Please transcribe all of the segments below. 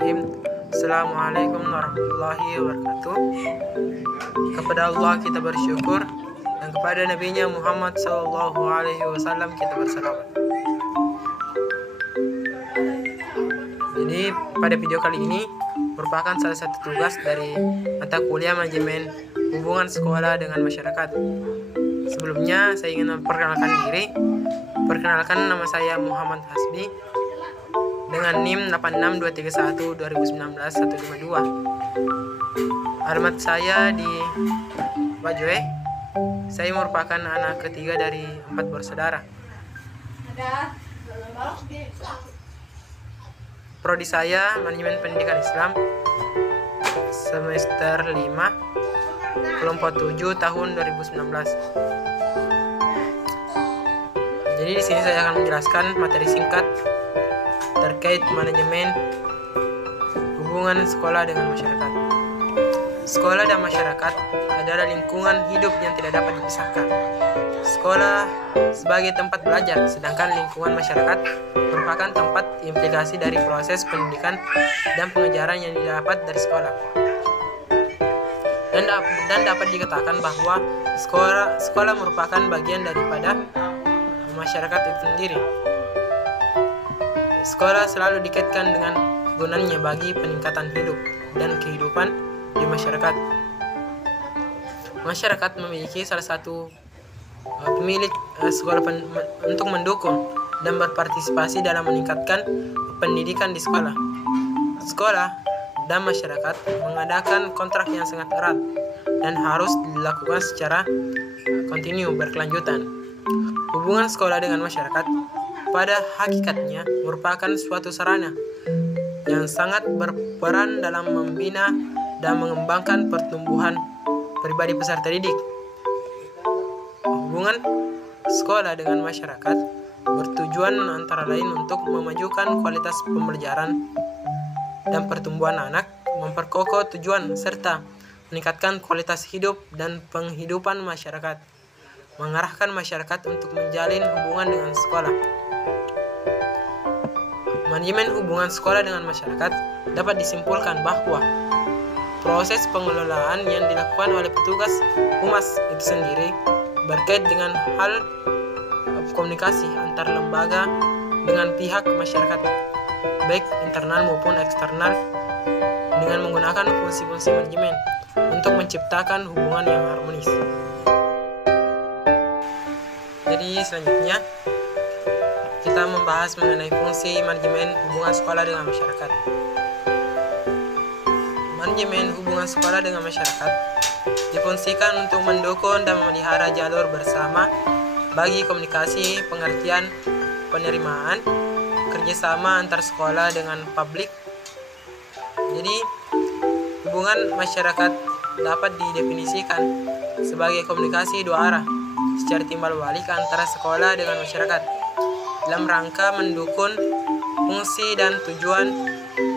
Bismillahirrahmanirrahim. Assalamualaikum warahmatullahi wabarakatuh. Kepada Allah kita bersyukur, dan kepada Nabi-Nya Muhammad SAW kita bersalawat. Jadi pada video kali ini merupakan salah satu tugas dari mata kuliah manajemen hubungan sekolah dengan masyarakat. Sebelumnya saya ingin memperkenalkan diri. Perkenalkan, nama saya Muhammad Hasbi dengan NIM 86231195152. Alamat saya di Bajoe. Saya merupakan anak ketiga dari 4 bersaudara. Prodi saya Manajemen Pendidikan Islam semester 5 kelompok 7 tahun 2019. Jadi di sini saya akan menjelaskan materi singkat terkait manajemen hubungan sekolah dengan masyarakat. Sekolah dan masyarakat adalah lingkungan hidup yang tidak dapat dipisahkan. Sekolah sebagai tempat belajar, sedangkan lingkungan masyarakat merupakan tempat implikasi dari proses pendidikan dan pengajaran yang didapat dari sekolah. Dan dapat dikatakan bahwa sekolah merupakan bagian daripada masyarakat itu sendiri. Sekolah selalu dikaitkan dengan gunanya bagi peningkatan hidup dan kehidupan di masyarakat. Masyarakat memiliki salah satu pemilik sekolah untuk mendukung dan berpartisipasi dalam meningkatkan pendidikan di sekolah. Sekolah dan masyarakat mengadakan kontrak yang sangat erat dan harus dilakukan secara kontinu berkelanjutan. Hubungan sekolah dengan masyarakat pada hakikatnya merupakan suatu sarana yang sangat berperan dalam membina dan mengembangkan pertumbuhan pribadi peserta didik. Hubungan sekolah dengan masyarakat bertujuan antara lain untuk memajukan kualitas pembelajaran dan pertumbuhan anak, memperkokoh tujuan serta meningkatkan kualitas hidup dan penghidupan masyarakat, mengarahkan masyarakat untuk menjalin hubungan dengan sekolah. Manajemen hubungan sekolah dengan masyarakat dapat disimpulkan bahwa proses pengelolaan yang dilakukan oleh petugas humas itu sendiri berkait dengan hal komunikasi antar lembaga dengan pihak masyarakat, baik internal maupun eksternal, dengan menggunakan fungsi-fungsi manajemen untuk menciptakan hubungan yang harmonis. Jadi selanjutnya kita membahas mengenai fungsi manajemen hubungan sekolah dengan masyarakat. Manajemen hubungan sekolah dengan masyarakat difungsikan untuk mendukung dan memelihara jalur bersama bagi komunikasi, pengertian, penerimaan, kerjasama antar sekolah dengan publik. Jadi hubungan masyarakat dapat didefinisikan sebagai komunikasi dua arah secara timbal balik antara sekolah dengan masyarakat dalam rangka mendukung fungsi dan tujuan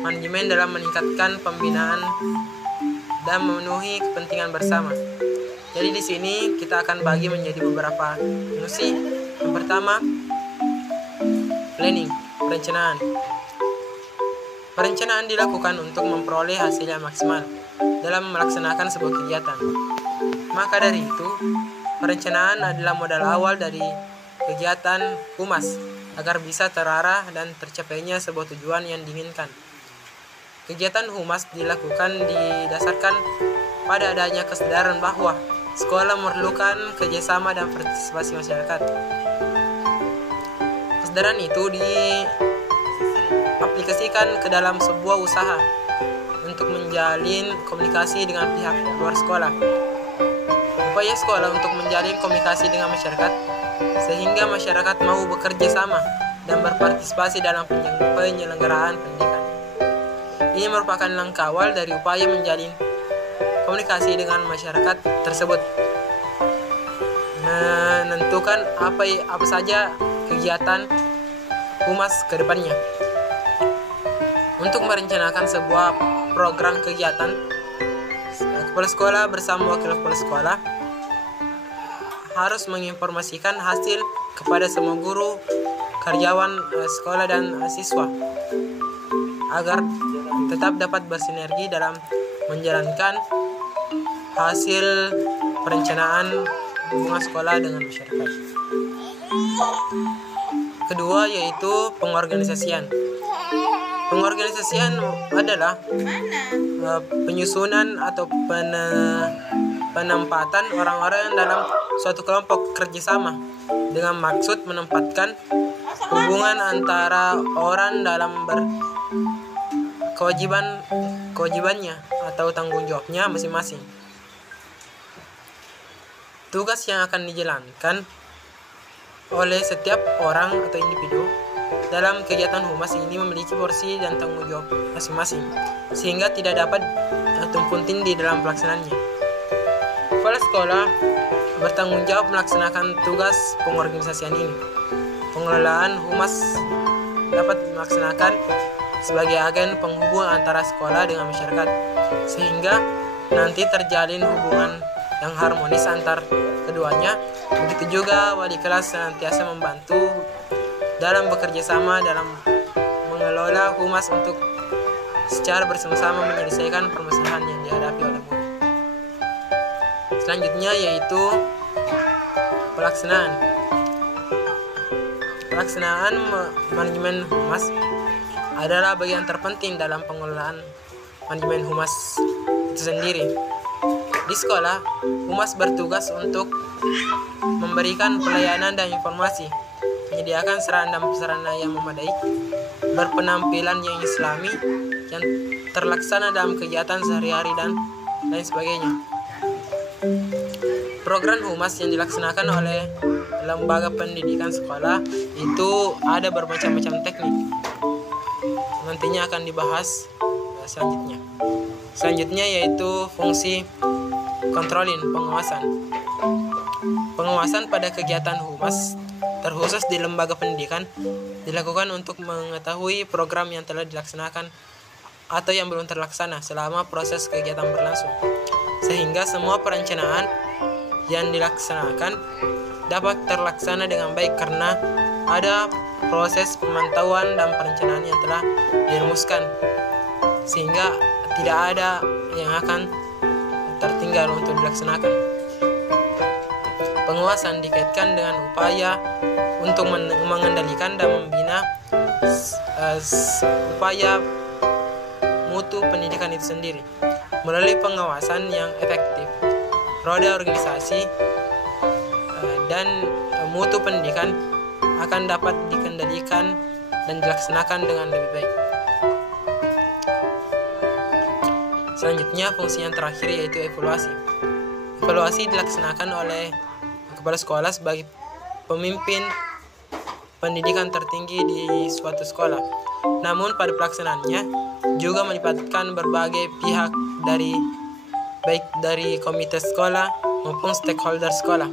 manajemen dalam meningkatkan pembinaan dan memenuhi kepentingan bersama. Jadi di sini kita akan bagi menjadi beberapa fungsi. Yang pertama, planning, perencanaan. Perencanaan dilakukan untuk memperoleh hasil yang maksimal dalam melaksanakan sebuah kegiatan. Maka dari itu, perencanaan adalah modal awal dari kegiatan humas agar bisa terarah dan tercapainya sebuah tujuan yang diinginkan. Kegiatan humas dilakukan didasarkan pada adanya kesadaran bahwa sekolah memerlukan kerjasama dan partisipasi masyarakat. Kesadaran itu diaplikasikan ke dalam sebuah usaha untuk menjalin komunikasi dengan pihak luar sekolah. Upaya sekolah untuk menjalin komunikasi dengan masyarakat sehingga masyarakat mau bekerja sama dan berpartisipasi dalam penyelenggaraan pendidikan. Ini merupakan langkah awal dari upaya menjalin komunikasi dengan masyarakat tersebut. Menentukan apa saja kegiatan humas ke depannya. Untuk merencanakan sebuah program kegiatan, kepala sekolah bersama wakil kepala sekolah harus menginformasikan hasil kepada semua guru, karyawan sekolah dan siswa agar tetap dapat bersinergi dalam menjalankan hasil perencanaan hubungan sekolah dengan masyarakat. Kedua yaitu pengorganisasian. Pengorganisasian adalah penyusunan atau penempatan orang-orang dalam suatu kelompok kerjasama dengan maksud menempatkan hubungan antara orang dalam kewajibannya atau tanggung jawabnya masing-masing. Tugas yang akan dijalankan oleh setiap orang atau individu dalam kegiatan humas ini memiliki porsi dan tanggung jawab masing-masing, sehingga tidak dapat tumpang tindih dalam pelaksanaannya. Kepala sekolah bertanggung jawab melaksanakan tugas pengorganisasian ini. Pengelolaan humas dapat dilaksanakan sebagai agen penghubung antara sekolah dengan masyarakat, sehingga nanti terjalin hubungan yang harmonis antar keduanya. Begitu juga wali kelas senantiasa membantu dalam bekerja sama dalam mengelola humas untuk secara bersama-sama menyelesaikan permasalahan yang dihadapi oleh murid. Selanjutnya yaitu pelaksanaan. Pelaksanaan manajemen humas adalah bagian terpenting dalam pengelolaan manajemen humas itu sendiri. Di sekolah, humas bertugas untuk memberikan pelayanan dan informasi, menyediakan sarana dan prasarana yang memadai, berpenampilan yang islami, yang terlaksana dalam kegiatan sehari-hari dan lain sebagainya. Program humas yang dilaksanakan oleh lembaga pendidikan sekolah itu ada bermacam-macam teknik. Nantinya akan dibahas selanjutnya. Selanjutnya yaitu fungsi kontrolin, pengawasan. Pengawasan pada kegiatan humas terkhusus di lembaga pendidikan dilakukan untuk mengetahui program yang telah dilaksanakan atau yang belum terlaksana selama proses kegiatan berlangsung, sehingga semua perencanaan yang dilaksanakan dapat terlaksana dengan baik karena ada proses pemantauan dan perencanaan yang telah dirumuskan, sehingga tidak ada yang akan tertinggal untuk dilaksanakan. Pengawasan dikaitkan dengan upaya untuk mengendalikan dan membina upaya mutu pendidikan itu sendiri. Melalui pengawasan yang efektif, roda organisasi dan mutu pendidikan akan dapat dikendalikan dan dilaksanakan dengan lebih baik. Selanjutnya, fungsi yang terakhir yaitu evaluasi. Evaluasi dilaksanakan oleh kepala sekolah sebagai pemimpin pendidikan tertinggi di suatu sekolah. Namun pada pelaksanaannya juga melibatkan berbagai pihak baik dari komite sekolah maupun stakeholder sekolah.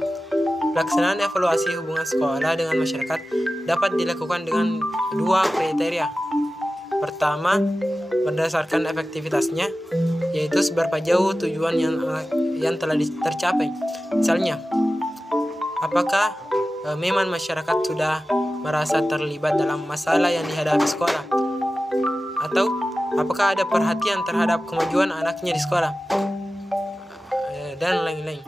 Pelaksanaan evaluasi hubungan sekolah dengan masyarakat dapat dilakukan dengan dua kriteria. Pertama, berdasarkan efektivitasnya, yaitu seberapa jauh tujuan yang telah tercapai. Misalnya, apakah memang masyarakat sudah merasa terlibat dalam masalah yang dihadapi sekolah, atau apakah ada perhatian terhadap kemajuan anaknya di sekolah, dan lain-lain.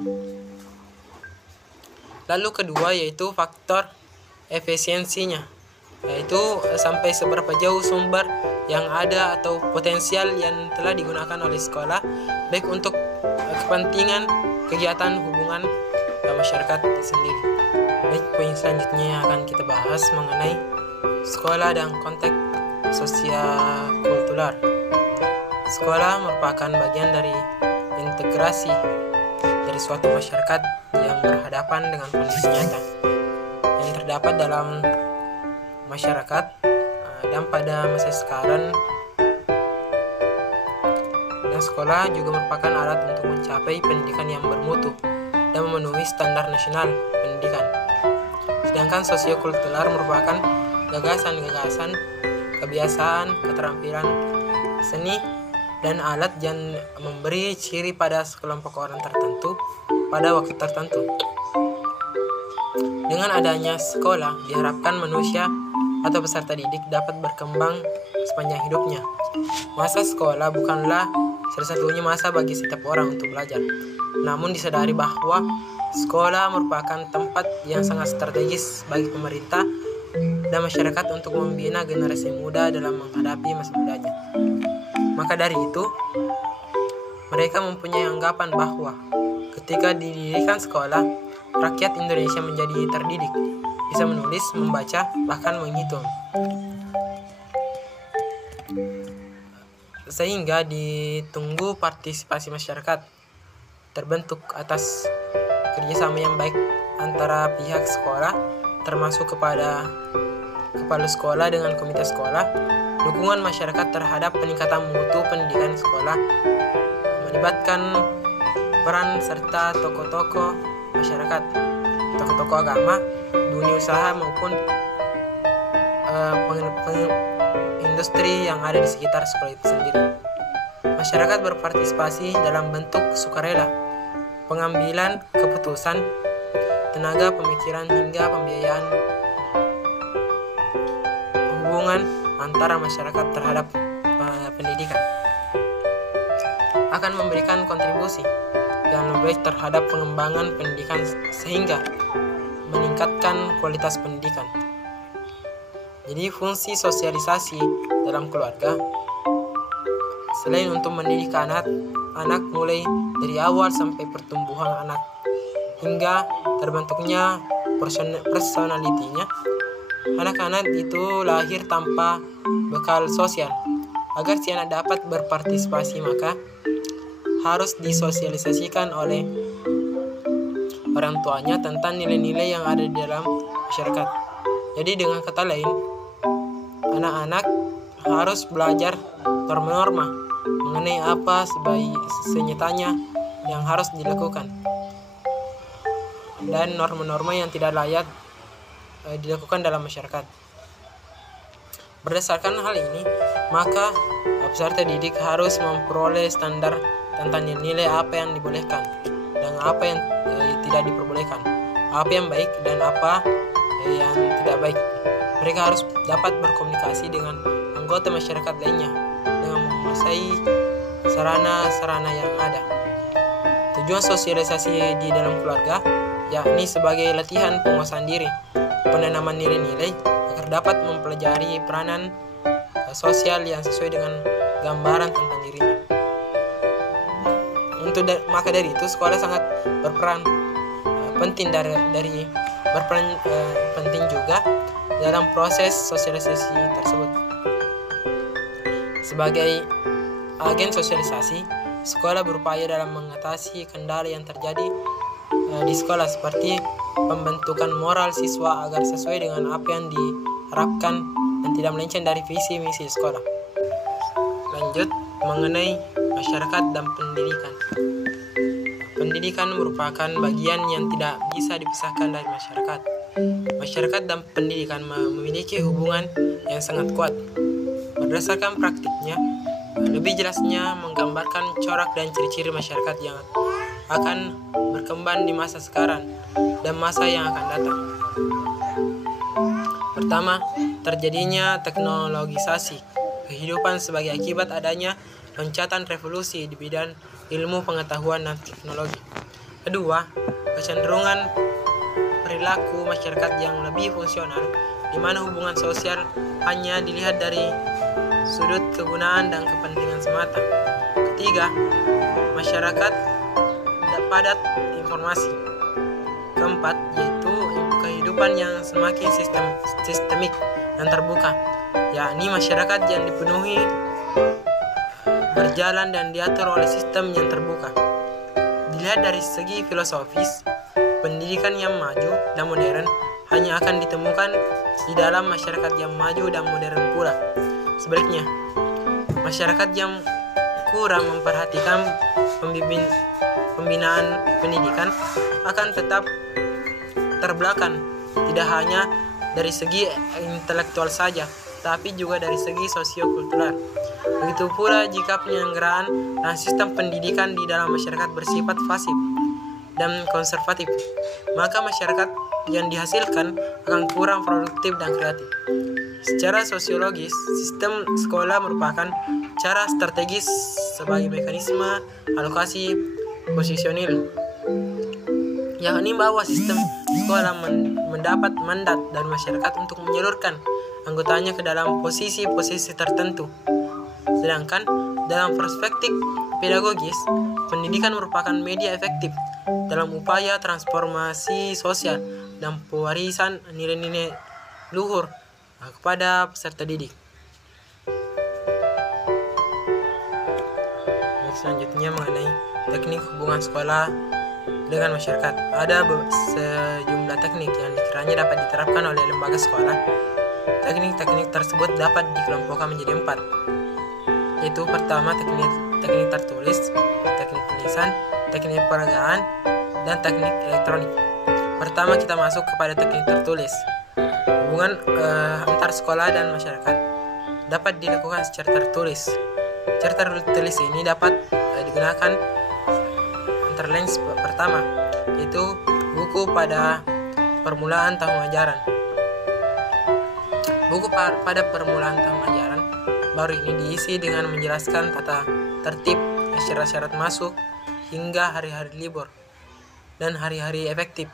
Lalu kedua yaitu faktor efisiensinya, yaitu sampai seberapa jauh sumber yang ada atau potensial yang telah digunakan oleh sekolah baik untuk kepentingan kegiatan hubungan masyarakat sendiri. Baik, poin selanjutnya yang akan kita bahas mengenai sekolah dan konteks sosio-kultural. Sekolah merupakan bagian dari integrasi dari suatu masyarakat yang berhadapan dengan kondisi nyata yang terdapat dalam masyarakat, dan pada masa sekarang dan sekolah juga merupakan alat untuk mencapai pendidikan yang bermutu dan memenuhi standar nasional pendidikan. Sedangkan sosiokultural merupakan gagasan-gagasan, kebiasaan, keterampilan seni, dan alat yang memberi ciri pada sekelompok orang tertentu pada waktu tertentu. Dengan adanya sekolah, diharapkan manusia atau peserta didik dapat berkembang sepanjang hidupnya. Masa sekolah bukanlah satu-satunya masa bagi setiap orang untuk belajar. Namun disadari bahwa sekolah merupakan tempat yang sangat strategis bagi pemerintah dan masyarakat untuk membina generasi muda dalam menghadapi masa mudanya. Maka dari itu, mereka mempunyai anggapan bahwa ketika didirikan sekolah, rakyat Indonesia menjadi terdidik, bisa menulis, membaca, bahkan menghitung. Sehingga ditunggu partisipasi masyarakat terbentuk atas kerjasama yang baik antara pihak sekolah, termasuk kepada kepala sekolah dengan komite sekolah, dukungan masyarakat terhadap peningkatan mutu pendidikan sekolah, melibatkan peran serta tokoh-tokoh masyarakat, tokoh-tokoh agama, dunia usaha maupun industri yang ada di sekitar sekolah itu sendiri. Masyarakat berpartisipasi dalam bentuk sukarela, pengambilan keputusan, tenaga pemikiran hingga pembiayaan. Hubungan antara masyarakat terhadap pendidikan akan memberikan kontribusi yang lebih baik terhadap pengembangan pendidikan sehingga meningkatkan kualitas pendidikan. Jadi fungsi sosialisasi dalam keluarga selain untuk mendidik anak mulai dari awal sampai pertumbuhan anak hingga terbentuknya personalitinya, anak-anak itu lahir tanpa bekal sosial. Agar si anak dapat berpartisipasi maka harus disosialisasikan oleh orang tuanya tentang nilai-nilai yang ada di dalam masyarakat. Jadi dengan kata lain, anak-anak harus belajar norma-norma mengenai apa senyatanya yang harus dilakukan dan norma-norma yang tidak layak dilakukan dalam masyarakat. Berdasarkan hal ini, maka peserta didik harus memperoleh standar tentang nilai apa yang dibolehkan dan apa yang tidak diperbolehkan, apa yang baik dan apa yang tidak baik. Mereka harus dapat berkomunikasi dengan anggota masyarakat lainnya dengan menguasai sarana-sarana yang ada. Tujuan sosialisasi di dalam keluarga yakni sebagai latihan penguasaan diri, penanaman nilai-nilai agar dapat mempelajari peranan sosial yang sesuai dengan gambaran tentang dirinya. Maka dari itu sekolah sangat berperan penting penting juga dalam proses sosialisasi tersebut. Sebagai agen sosialisasi, sekolah berupaya dalam mengatasi kendala yang terjadi di sekolah seperti pembentukan moral siswa agar sesuai dengan apa yang diharapkan dan tidak melenceng dari visi misi sekolah. Lanjut mengenai masyarakat dan pendidikan. Pendidikan merupakan bagian yang tidak bisa dipisahkan dari masyarakat. Masyarakat dan pendidikan memiliki hubungan yang sangat kuat. Berdasarkan praktiknya, lebih jelasnya menggambarkan corak dan ciri-ciri masyarakat yang akan berkembang di masa sekarang dan masa yang akan datang. Pertama, terjadinya teknologisasi kehidupan sebagai akibat adanya loncatan revolusi di bidang ilmu pengetahuan dan teknologi. Kedua, kecenderungan perilaku masyarakat yang lebih fungsional, di mana hubungan sosial hanya dilihat dari sudut kegunaan dan kepentingan semata. Ketiga, masyarakat padat informasi. Keempat, yaitu kehidupan yang semakin sistemik dan terbuka, yakni masyarakat yang dipenuhi berjalan dan diatur oleh sistem yang terbuka. Dilihat dari segi filosofis, pendidikan yang maju dan modern hanya akan ditemukan di dalam masyarakat yang maju dan modern pula. Sebaliknya, masyarakat yang kurang memperhatikan pembinaan pendidikan akan tetap terbelakang, tidak hanya dari segi intelektual saja, tapi juga dari segi sosiokultural. Begitu pula jika penyelenggaraan dan sistem pendidikan di dalam masyarakat bersifat pasif dan konservatif, maka masyarakat yang dihasilkan akan kurang produktif dan kreatif. Secara sosiologis, sistem sekolah merupakan cara strategis sebagai mekanisme alokasi posisional, yakni bahwa sistem sekolah mendapat mandat dari masyarakat untuk menyalurkan anggotanya ke dalam posisi-posisi tertentu. Sedangkan dalam perspektif pedagogis, pendidikan merupakan media efektif dalam upaya transformasi sosial dan pewarisan nilai-nilai luhur kepada peserta didik. Selanjutnya mengenai teknik hubungan sekolah dengan masyarakat. Ada sejumlah teknik yang dikiranya dapat diterapkan oleh lembaga sekolah. Teknik-teknik tersebut dapat dikelompokkan menjadi 4, yaitu pertama teknik tertulis, teknik tulisan, teknik peragaan, dan teknik elektronik. Pertama kita masuk kepada teknik tertulis. Hubungan antar sekolah dan masyarakat dapat dilakukan secara tertulis. Cara tertulis ini dapat digunakan antara lain pertama, yaitu buku pada permulaan tahun ajaran. Buku pada permulaan tahun ajaran baru ini diisi dengan menjelaskan tata tertib, syarat-syarat masuk, hingga hari-hari libur dan hari-hari efektif.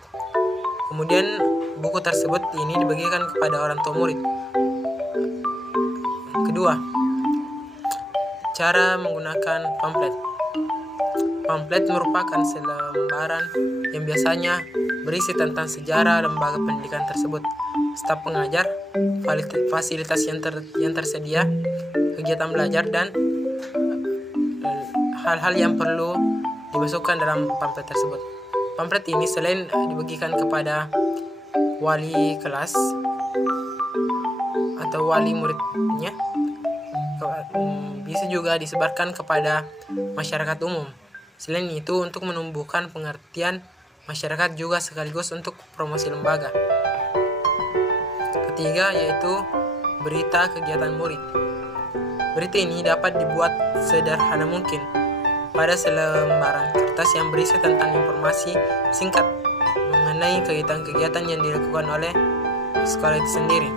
Kemudian buku tersebut ini dibagikan kepada orang tua murid. Kedua, cara menggunakan pamflet. Pamflet merupakan selembaran yang biasanya berisi tentang sejarah lembaga pendidikan tersebut, staf pengajar, fasilitas yang tersedia, kegiatan belajar, dan hal-hal yang perlu dimasukkan dalam pamflet tersebut. Pamflet ini selain dibagikan kepada wali kelas atau wali muridnya, bisa juga disebarkan kepada masyarakat umum. Selain itu, untuk menumbuhkan pengertian masyarakat juga sekaligus untuk promosi lembaga. Ketiga, yaitu berita kegiatan murid. Berita ini dapat dibuat sederhana mungkin pada selembaran kertas yang berisi tentang informasi singkat mengenai kegiatan-kegiatan yang dilakukan oleh sekolah itu sendiri.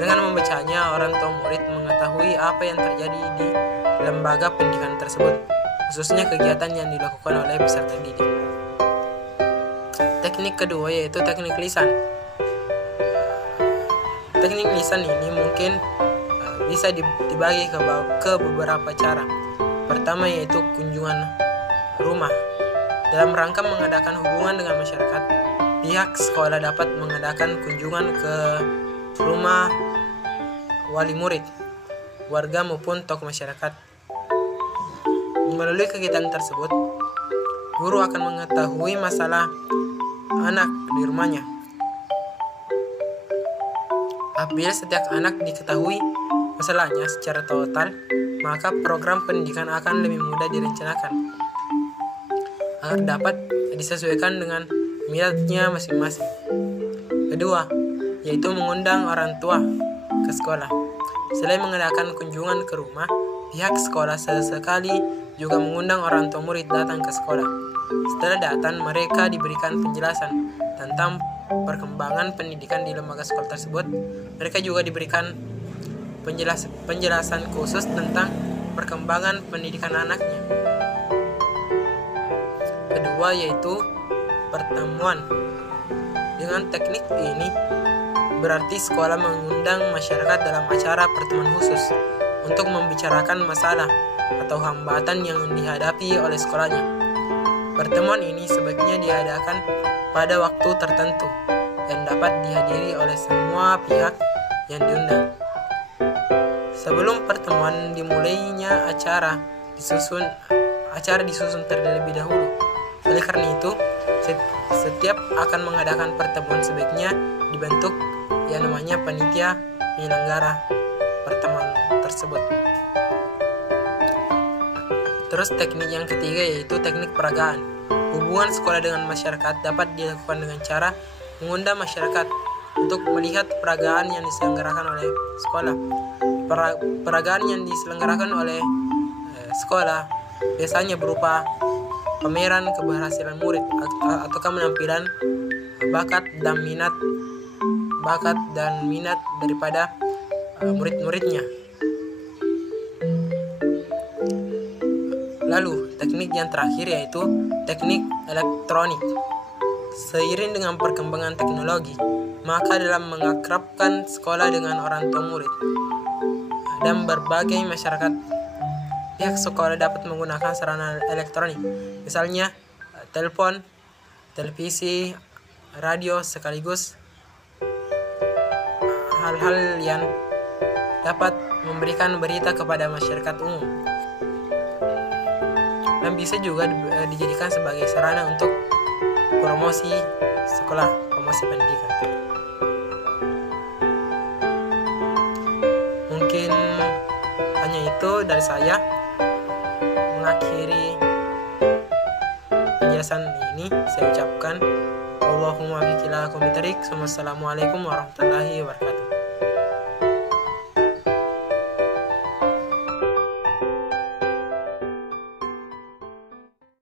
Dengan membacanya, orang tua murid mengetahui apa yang terjadi di lembaga pendidikan tersebut, khususnya kegiatan yang dilakukan oleh peserta didik. Teknik kedua yaitu teknik lisan. Teknik lisan ini mungkin bisa dibagi ke beberapa cara. Pertama yaitu kunjungan rumah. Dalam rangka mengadakan hubungan dengan masyarakat, pihak sekolah dapat mengadakan kunjungan ke rumah wali murid, warga maupun tokoh masyarakat. Melalui kegiatan tersebut, guru akan mengetahui masalah anak di rumahnya. Apabila setiap anak diketahui masalahnya secara total, maka program pendidikan akan lebih mudah direncanakan agar dapat disesuaikan dengan minatnya masing-masing. Kedua, yaitu mengundang orang tua ke sekolah. Selain mengadakan kunjungan ke rumah, pihak sekolah sesekali juga mengundang orang tua murid datang ke sekolah. Setelah datang, mereka diberikan penjelasan tentang perkembangan pendidikan di lembaga sekolah tersebut. Mereka juga diberikan penjelasan khusus tentang perkembangan pendidikan anaknya. Kedua yaitu pertemuan. Dengan teknik ini berarti sekolah mengundang masyarakat dalam acara pertemuan khusus untuk membicarakan masalah atau hambatan yang dihadapi oleh sekolahnya. Pertemuan ini sebaiknya diadakan pada waktu tertentu dan dapat dihadiri oleh semua pihak yang diundang. Sebelum pertemuan dimulainya acara disusun terlebih dahulu. Oleh karena itu, setiap akan mengadakan pertemuan sebaiknya dibentuk yang namanya panitia penyelenggara pertemuan tersebut. Terus teknik yang ketiga yaitu teknik peragaan. Hubungan sekolah dengan masyarakat dapat dilakukan dengan cara mengundang masyarakat untuk melihat peragaan yang diselenggarakan oleh sekolah. Peragaan yang diselenggarakan oleh sekolah biasanya berupa pameran keberhasilan murid ataukah penampilan bakat dan minat daripada murid-muridnya. Lalu, teknik yang terakhir yaitu teknik elektronik. Seiring dengan perkembangan teknologi, maka dalam mengakrabkan sekolah dengan orang tua murid dan berbagai masyarakat, pihak sekolah dapat menggunakan sarana elektronik, misalnya telepon, televisi, radio, sekaligus hal-hal yang dapat memberikan berita kepada masyarakat umum, dan bisa juga dijadikan sebagai sarana untuk promosi sekolah, promosi pendidikan. Mungkin hanya itu dari saya. Mengakhiri penjelasan ini, saya ucapkan Allahumma biqila komitarik. Wassalamualaikum warahmatullahi wabarakatuh.